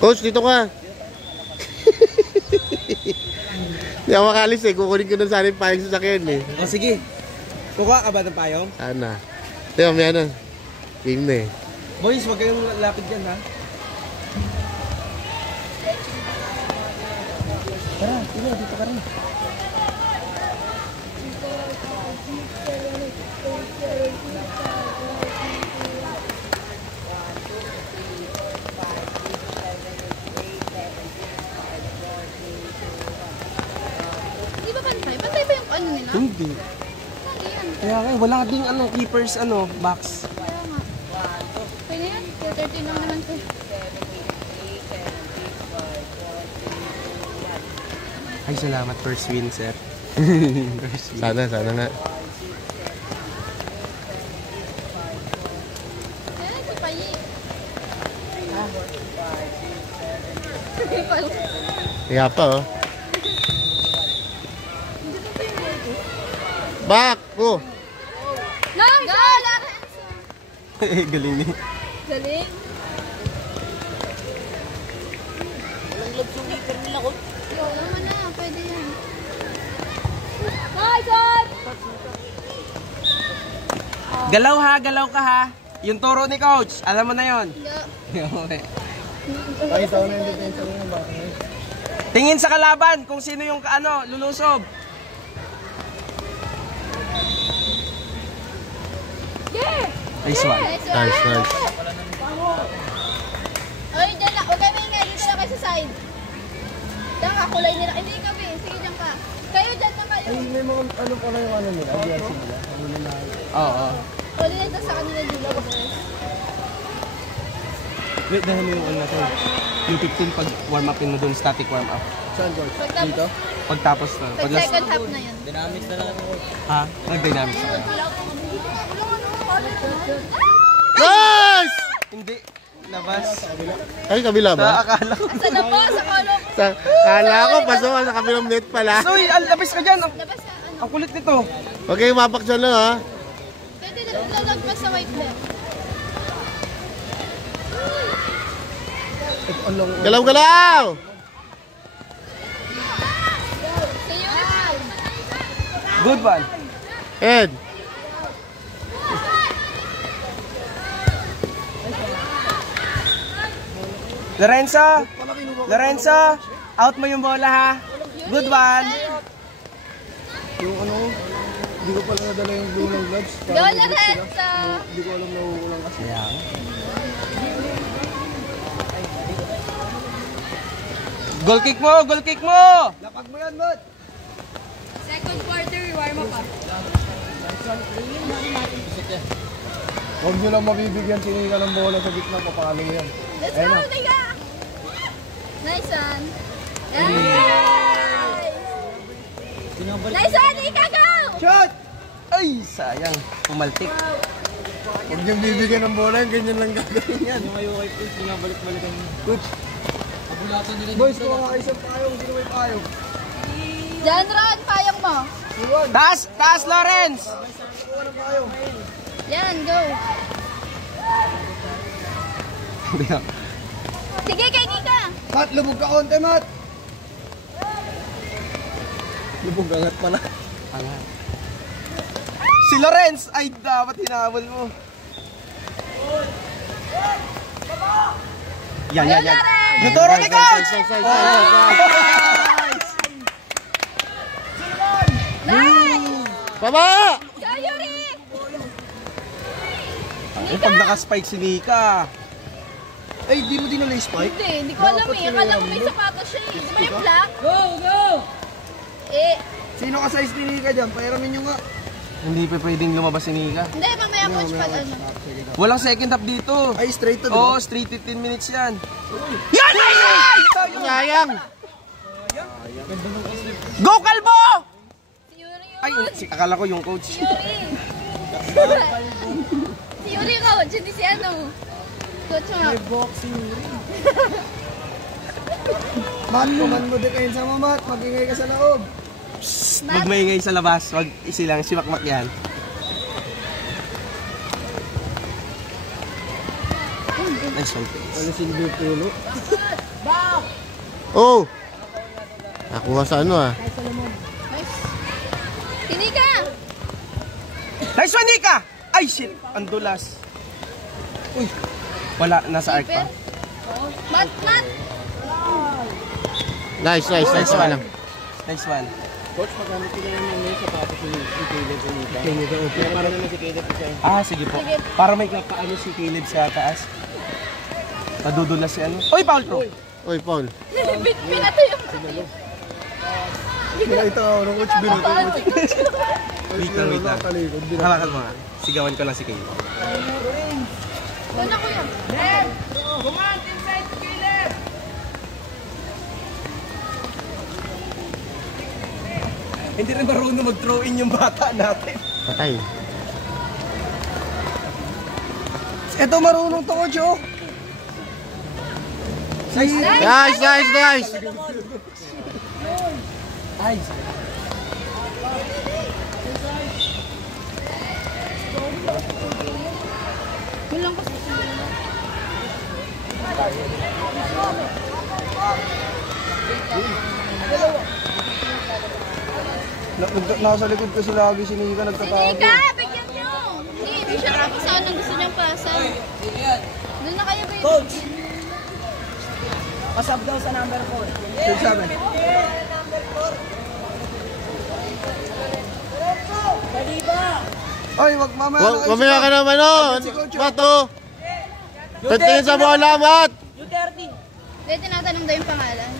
Coach, dito ka. Hindi ako makalis eh. Kukunin ko na sana yung payong sasakyan eh. O sige. Kukuha ka ba ng payong? Sana. Ito, may ano. Game na eh. Boys, huwag kayong lapit dyan ha. Tara, dito ka rin. Di ba pantay? Pantay ba yung ano nila? Hindi. Kaya nga, wala ding keepers box. Kaya nga. Pwede yan. 13 lang naman ko. Ay, salamat first win, sir. Sana nga. Ayan, si Payi. Kaya pa oh. Back! Go! No! Go! Galing niya. Galing. Walang gloves yung keeper nila ko. Yo, naman na. Pwede yan. Nice one! Galaw ha, galaw ka ha. Yung turo ni coach, alam mo na yon. Tingin sa kalaban kung sino yung lulusob. Yeah! Nice one. Nice. Oy, dyan na. Huwag kayo maingay. Dito na kayo sa side. Diyan ka, kulay nila. Hindi kami. Sige, dyan ka. Kayo dyan na kayo. Ay, may mga pala yung nila, jersey nila. Oo. Kulay na ito sa kanila dito. Wait, dahil mo yung natin. Yung 15 pag warm upin mo dun, static warm up. Saan, George? Dito? Pagtapos na. Pag second half na yun. Dynamics na lang ako. Ha? Nag-dynamics na. Nice! Hindi. Labas. Ay, kabila ba? Sa akala ko. Asa na po? Sa kolong. Kala ko, pasok sa kabilang net pala. Soy, labas ka dyan. Labas ka. Ano? Ang kulit nito. Huwag kayong mapak dyan lang ha. Pwede lalagpas sa white belt. Galaw! See you. Good one. Ed! Lorenzo, out mo yung bola ha. Good one. Yung hindi ko pala nadala yung blue ng gloves. Go, Lorenzo! Hindi ko alam na uulang kasi. Goal kick mo! Lapag mo yan, Matt! Second quarter, warm up pa. Huwag nyo lang mabibigyan sinika ng bola sa gitna, papakalo mo yan. Let's go, Niga! Nice one. Nice! Nice one, Niga, go! Shot! Ay, sayang. Pumaltik. Huwag nyo bibigyan ng bola, ganyan lang gagawin yan. Yung kayo kay Coach, binabalik-balikan niyo. Coach! Abulatan nila Boys, kuha nga isang payong, sino may payong? Diyan, Ron, payong mo. Iwan! Taas, Lawrence! Kuha ng payong. Yan, go. Sige, kay Nika. Matt, lubog ka konti, Matt! Lubog angat pala. Si Lawrence! Ay, dapat hinabol mo. Yan. Yung turo ni coach! Nice! Baba! Go, Yuri! Pag naka-spike si Nika. Ay, di mo dinala yung spike? Hindi ko alam eh. Akala ko may sapatos siya eh. Di ba yung black? Go! Sino ka size ni Nika dyan? Pairamin nyo nga. Hindi pa pwedeng lumabas si Nika. Hindi, mamaya coach pag ano. Walang second half dito. Ay, straight to, Oo, diba? straight 15 minutes yan. Sayang! Go, Kalbo! Si Yuri yun. Ay, akala ko yung coach. Si Yuri. Si Yuri coach, hindi si ano. Coach mo. Boxing ring. Man mo depensa mo, Matt. Mag-ingay ka sa loob. Huwag maingay sa labas. Huwag isilang si Makmak yan. Nice one, please. Ano silbi pulo? Oh! Nakuha sa ano ah. Nice. Tinika! Nice one, Nika! Ay, shit! Ang dulas. Uy. Wala, nasa arc pa. Mat! Nice ka lang. Nice one. Coach, maghanap ko na naman yung sapatos ni Caleb Anita. Para naman si Caleb isa. Ah, sige po. Sige. Para may kapaano si Caleb sa taas. Nadudulas si ano. Uy, foul throw! Oy, Paul. Pinato yung Pinakita ako ng coach, binato yung coach. Wait lang. Talikod, binato. Hawakan mo nga. Sigawan ko lang si Caleb. Doon ako yun. Hindi rin marunong mag-throw in yung bata natin. Patay. Ito marunong to, coach, oh. Nice! Ay. Kulang ko sa Nasa likod kasi lagi si Nika nagtatago. Tinika! Bigyan nyo! Hindi siya tapos saan ang gusto niyang pasa. Doon na kayo, baby. Coach! Pasab daw sa number 4. Sir, sabi. Pwede ba? Ay, wag mamaya na kayo. Mamaya ka naman oh! Si Coach, oh. Mato! Tatingin sa bola, Mat! Yung 30. Hindi, tinatanong daw yung pangalan.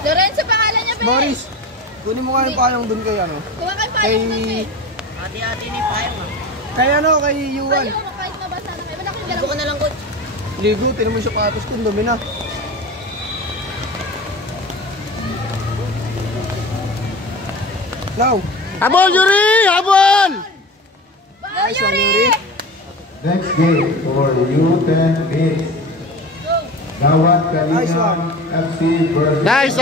Lorenzo, pangalan niya, baby. Morris, kunin mo nga yung payong dun kay ano. Kuha kayo payong doon, baby. Ati-ati ni Payong ah. Kay ano, kay Yuan. Pwede ko kahit mabasa na kayo. Wala kang Ligo ka na lang, coach. Ligo, tinan mo yung sapatos ko, dumi na. Now, Habol, Yuri! Habol! nice one, Yuri. Next game for U10 Mix. Dawat Nice Kalinga one. FC versus Nice!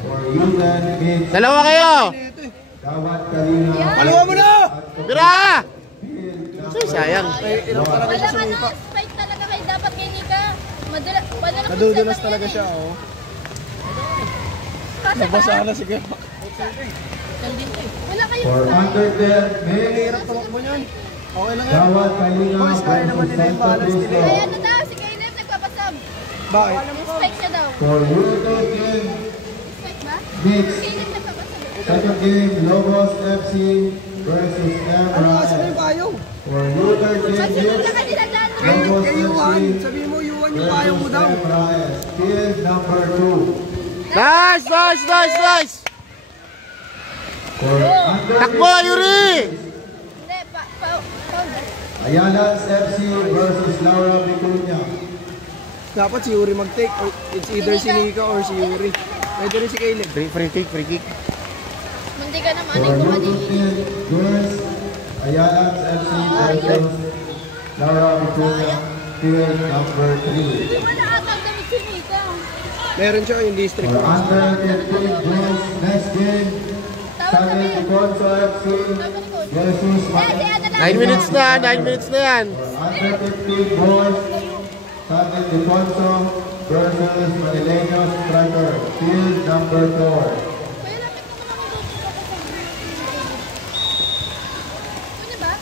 for U10 Mix. Dalawa kayo! Ito eh. Dawat Kalinga. Paluwa mo na! Bira! Sayang. Ay, ilaw talaga siya Walang sa ano, lupa. spike talaga kayo dapat kay Nika. Wala na Nadudulas talaga siya, oh. Nabasa na si Kuya. Wala kayo. For under 10 Mix. Hirap tumakbo niyan. Okay lang yan. Dawat Kalinga Boys, kaya naman versus nila yung Santo balance nila. Cristo. Ay, ano daw, si Caleb nagpapasab. Bakit? Yung spike siya daw. For U13 Spike ba? Mix. Caleb nagpapasab. Second game, Lobos FC versus Ano kasi na MRS. yung payong? For U13 Kasi Mix. wala kanila dyan. Lobos Kay Yuan. FC Sabihin mo, Yuan yung payong mo daw. MRS. Field number 2. Nice! For under Takbo, Yuri! Hindi, foul. Ayala's FC versus Laura Vicuña. Dapat si Yuri mag-take. It's either si Nika or si Yuri. Pwede rin si Caleb. Free kick. Munti ka naman, For ay kumali. U15 girls, Ayala's FC versus Laura Vicuña. Field number 3. Wala atang damit si Nika. Meron siya yung district. For under 15 boys, next game, Tawag San kami. Ildefonso FC versus Hindi, ano lang. 9 minutes na yan. under 15 boys, San Ildefonso versus Manileños Striker. Field number 4. Kuya, lapit naman ako doon. Pwede ba?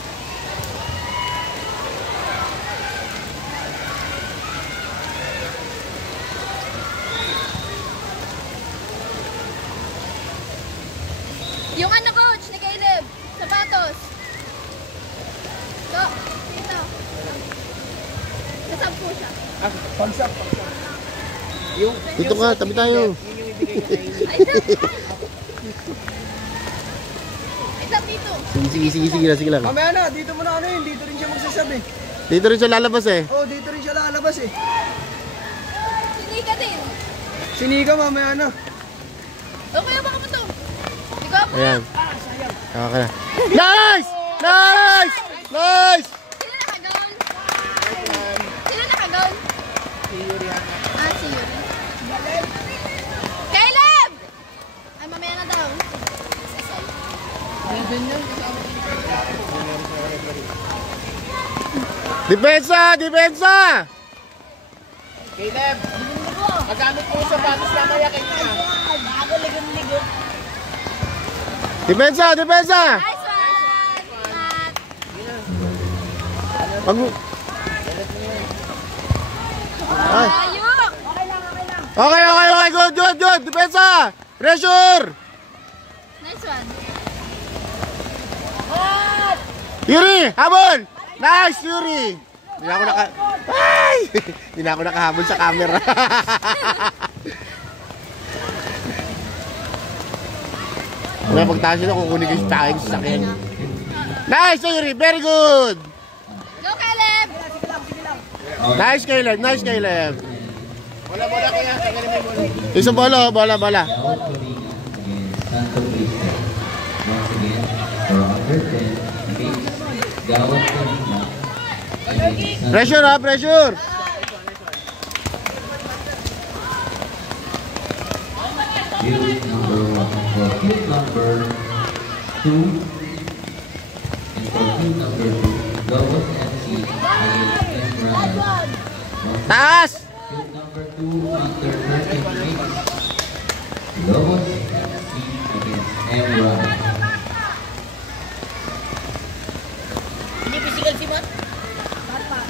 Yung ano, coach, ni Caleb. Sapatos. Ito. Kasab po siya. Pagsap. Dito ka, tabi tayo. Ay, sab dito. Sige lang. Mamaya na, dito mo na ano yun. Dito rin siya magsasabi. Dito rin siya lalabas eh. Oh, dito rin siya lalabas eh. Hindi ka din. Si Nika mamaya na. Okay, baka mo to. Ikaw po. Ayan. Okay. Nice! Sino nakagaon? Sino nakagaon? Si Yuri. Ah, si Yuri. Caleb! Ay, mamaya na daw. Depensa! Caleb! Magamit po yung sapatos mamaya kayo na. Depensa, depensa! Nice one! Mat. Pag... Ay. Ayok! Okay, okay, okay. Good, good, good. Depensa! Pressure! Nice one. Yuri, habol! Nice, Yuri! Hindi na ako naka... Ay! Hindi na ako nakahabol sa camera. May pagtaas nila, kukunin ko yung stakeng sasakyan. Nice, Yuri! Very good! Go, Caleb! Nice, Caleb! Nice, Caleb! Bola kaya. Tanggalin mo yung bola. Isang bola, bola, bola. Santo Cristo. Once again, for under 10, against Gawad Kalina. Pressure, ha? Pressure! Field number 1 for field number 2. And for field number 2, Gawad FC against Emran. Taas! Field number 2, under 13 minutes. Gawad FC against Emran.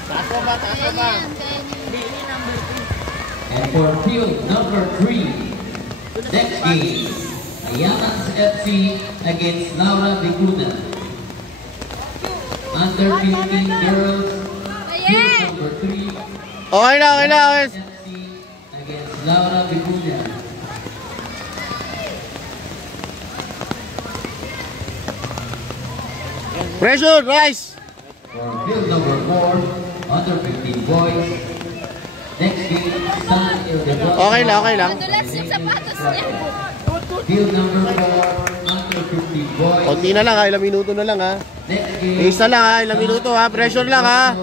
Taas mo ba? Taas mo ba? Kaya niya. And for field number 3, next game, Ayamans FC against Laura Bicuna. Under 15 girls, field number 3, Okay na, okay na, okay. FC against Laura Bicuna. Pressure, rise! For field number 4, under 15 boys, next game, San Ildefonso. Okay lang, okay lang. Madulas yung sapatos niya. Field number 4, under 15 boys. Konti na lang, ha? Ilang minuto na lang, ha? Next game, Isa lang, ha? Ilang minuto, ha? Pressure lang, ha?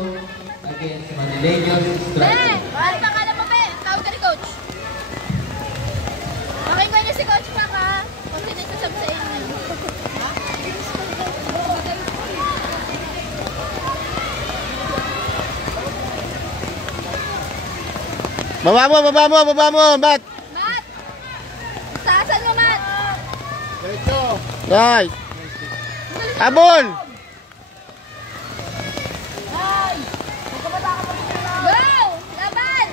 against Manileños Be! Strike. Ano pangalan mo, Be? Tawag ka ni Coach. Okay ko niya si Coach pa ka. Kasi nagsasabi sa inyo. Baba mo, baba mo, baba mo, Matt! Matt! Saasan mo, Matt? Diretso. Nice! Habol! Go! Laban!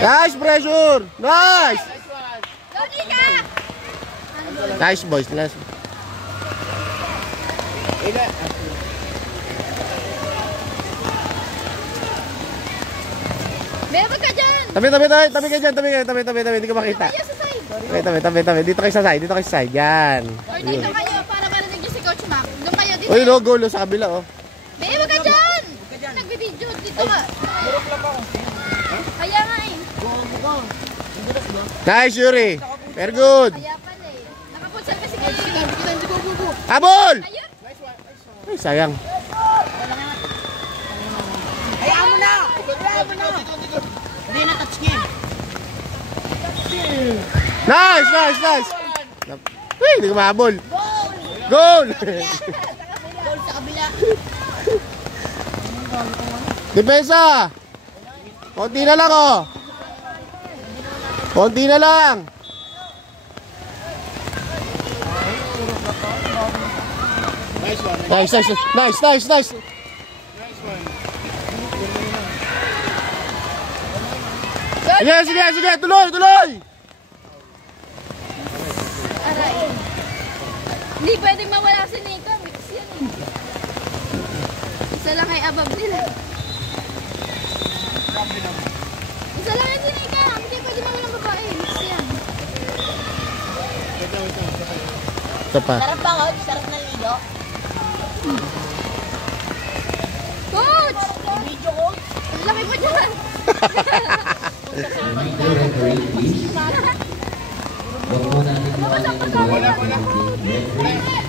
Nice, pressure! Nice! Go, Nika! Nice, boys. Nice. Be, wag ka dyan! Tabi, tabi, tabi, tabi ka dyan, tabi, tabi, tabi, tabi, hindi ko makita. Tayo sa side. Tabi, tabi, tabi, tabi, dito kayo sa side, dito kayo sa side, yan. Or dito kayo, para marinig niyo si Coach Mac. Doon kayo, dito. Uy, no, goal, sa kabila, oh. Be, wag ka dyan! Nagbibidyo, dito ka. Kaya nga eh. Nice, Yuri. Very good. Kaya pala eh. Nakaputsal kasi kayo. Habol! Ayun! Ay, sayang. Nice, nice, nice. Uy, hindi ko mahabol. Goal! Goal sa kabila. Depensa! Konti na lang, oh. Konti na lang. Nice, nice, nice, nice, nice. Sige, sige, sige, tuloy, tuloy. Aray. Hindi pwedeng mawala si Nika. Mix yan eh. Isa lang ay above nila. Isa lang yan si Nika. Hindi pwede mawalang babae. Mix yan. Ito pa. Sarap ba, Coach? Sarap na ligo? Coach! Video, Coach? Ang laki mo dyan. Reminder referee, please. Huwag po natin iwanin ang bola after ng game. Referee,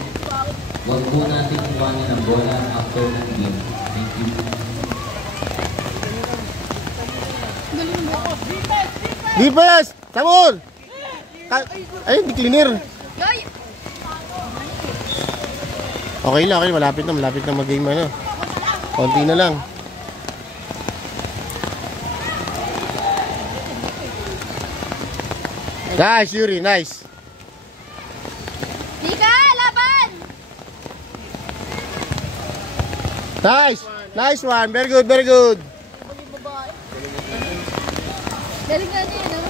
huwag po natin iwanin ang bola after ng game. Thank you. Defense! Sabon! Ay, hindi cleaner. Yoy! Okay lang, okay. Malapit na mag-game ano. Konti na lang. Nice, Yuri. Nice. Mika, laban! Nice. Nice one. Very good, very good. Galing na din, ano?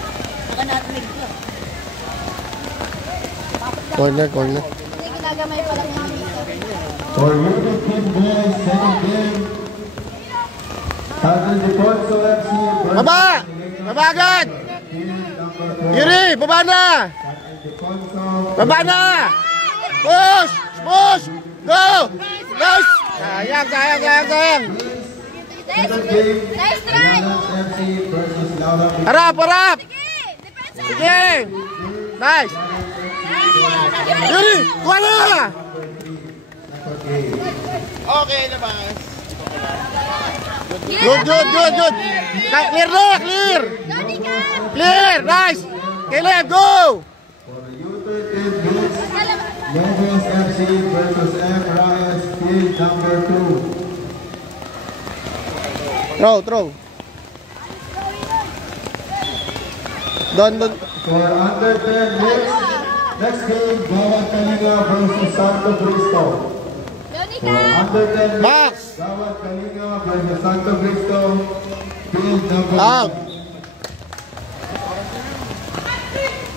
Corner, corner. Hindi, ginagamay pa lang namin ito. For Unit Team Boys, second game. San Ildefonso FC versus Baba! Baba agad! Yuri, baba na! Baba na! Push! Push! Go! Nice! Sayang, sayang, sayang, sayang! Nice try! FC versus Laura Pico. Harap, harap! Sige! Depensa! Sige! Nice! Yuri, kuha na! Okay, labas. Good, good, good, good! Clear na, clear! Dani ka! Clear! Nice! Caleb, go! For Unit Team Boys, Lobos FC versus F. Reyes, field number 2. Throw, throw. Don. For under 10 minutes, next game, Gawad Kalinga versus Santo Cristo. Dani For ka! under 10 minutes, Max! Gawad Kalinga versus Santo Cristo, field number Out! 1.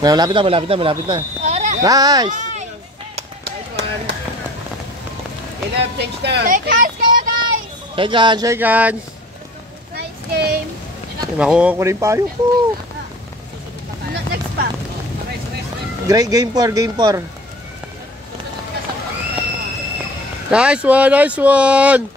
Malapit na, malapit na, malapit na. Ora! Nice! Caleb, change na. Shake hands kayo, guys! Shake hands, shake hands. Nice game. Makuha ko rin payo ko. Next pa. Great game 4, game 4. Nice one, nice one.